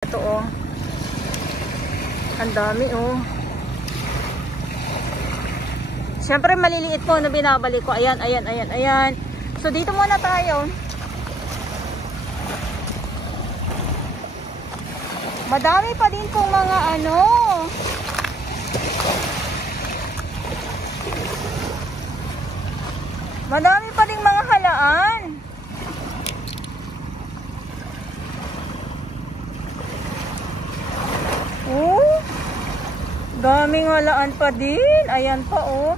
Ito oh. Ang dami oh. Siyempre maliliit po na binabalik ko. Ayan, ayan, ayan, ayan. So dito muna tayo. Madami pa din pong mga ano. Madami pa ding mga halaan. Oh, daming halaan pa din. Ayan pa oh.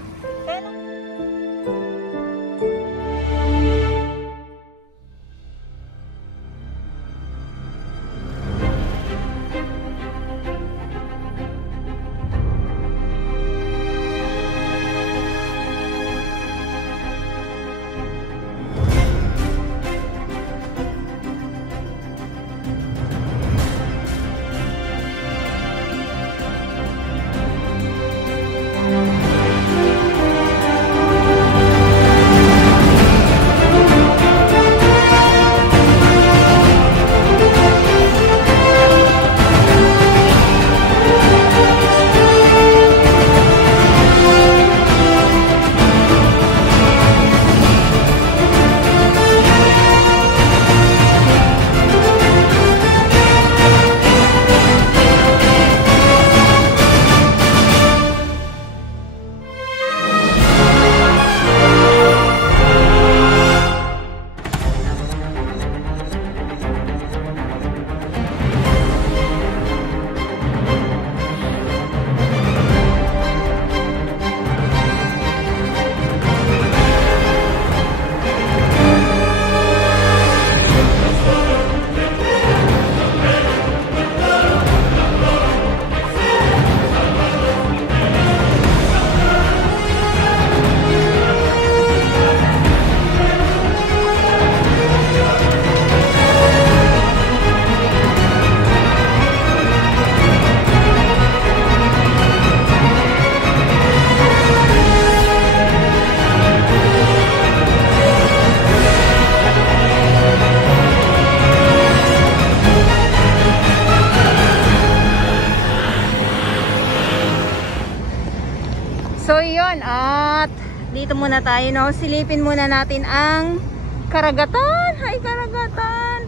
So yun, at dito muna tayo, no? Silipin muna natin ang karagatan. Hi karagatan.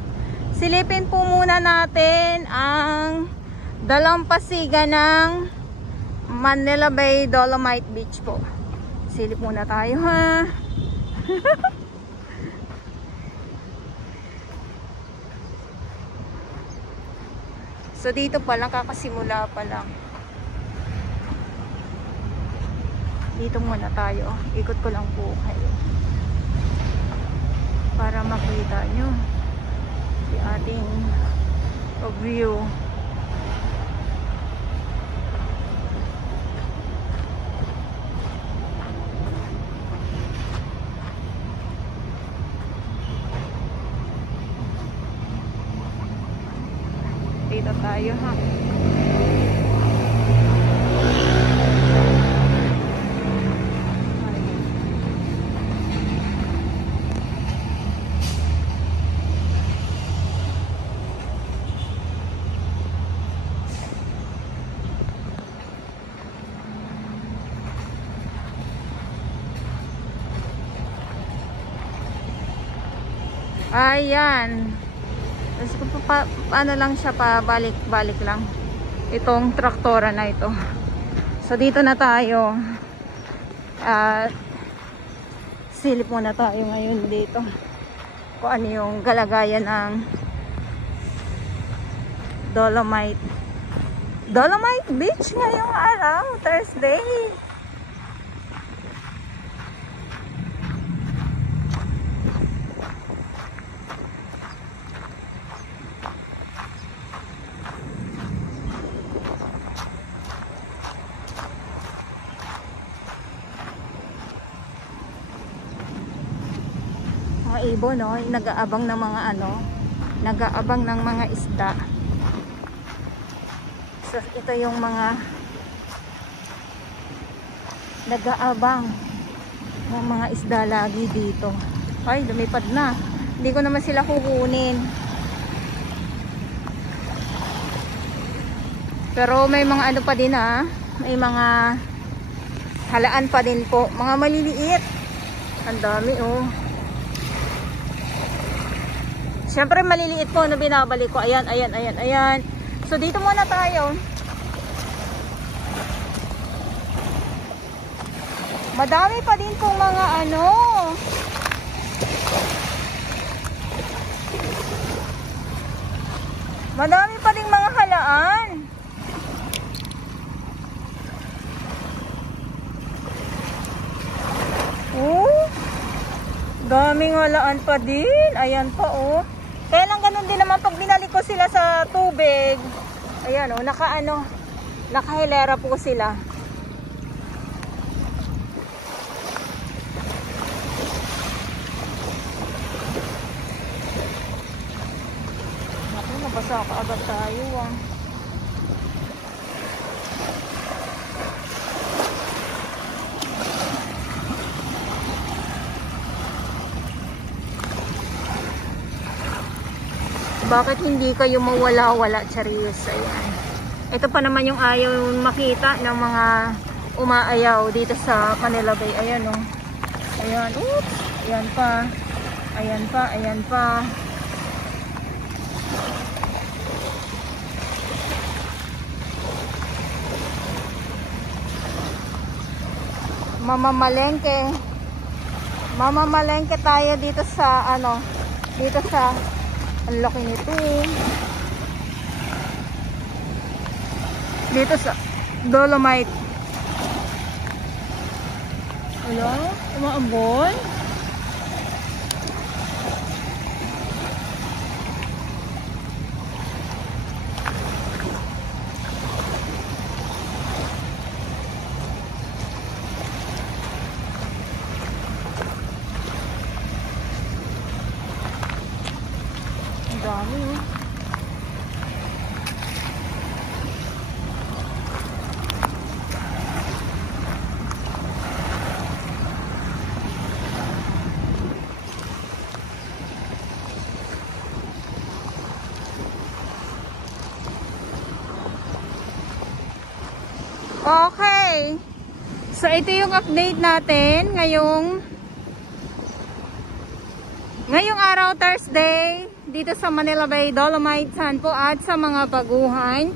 Silipin po muna natin ang dalampasigan ng Manila Bay Dolomite Beach po. Silip muna tayo ha. So dito pa lang, kakasimula pa lang. Dito muna tayo. Ikot ko lang po kayo para makita nyo si ating view. Dito tayo ha. Ayan. Paano lang siya, pabalik-balik lang itong traktora na ito. So dito na tayo. At silip muna tayo ngayon dito kung ano yung galagayan ng Dolomite Beach ngayong araw, Thursday. Mga ibon, no? Nag-aabang ng mga ano, nag-aabang ng mga isda. So ito yung mga nag-aabang ng mga isda lagi dito. Ay, lumipad na. Hindi ko naman sila kukunin. Pero may mga ano pa din may mga halaan pa din po, mga maliliit. Ang dami oh. Siyempre maliliit po na binabalik ko. Ayan, ayan, ayan, ayan. So dito muna tayo. Madami pa din pong mga ano. Madami pa ding mga halaan. Oh, daming halaan pa din. Ayan pa oh. Kaya lang ganun din naman pag binalik ko sila sa tubig. Ayan oh, nakahilera po sila. Naku, nabasa ka agad tayo Bakit hindi kayo mawala-wala, Charis? Ayan. Ito pa naman yung ayaw makita ng mga umaayaw dito sa Manila Bay. Ayan oh. Ayan. Oops. Ayan pa. Ayan pa. Ayan pa. Mamamalengke tayo dito sa dito sa ang laki nito dito sa Dolomite. Hello? Umaambon? Dami Okay. So ito yung update natin ngayong araw, Thursday, dito sa Manila Bay, Dolomite Sand po at sa mga baguhan.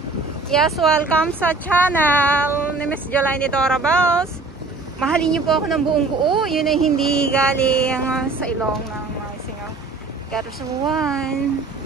Yes, welcome sa channel ni Miss Jolaine Dora Bells. Mahalin niyo po ako ng buong buo. Yun ay hindi galing sa ilong ng mga singaw. Gather sa one.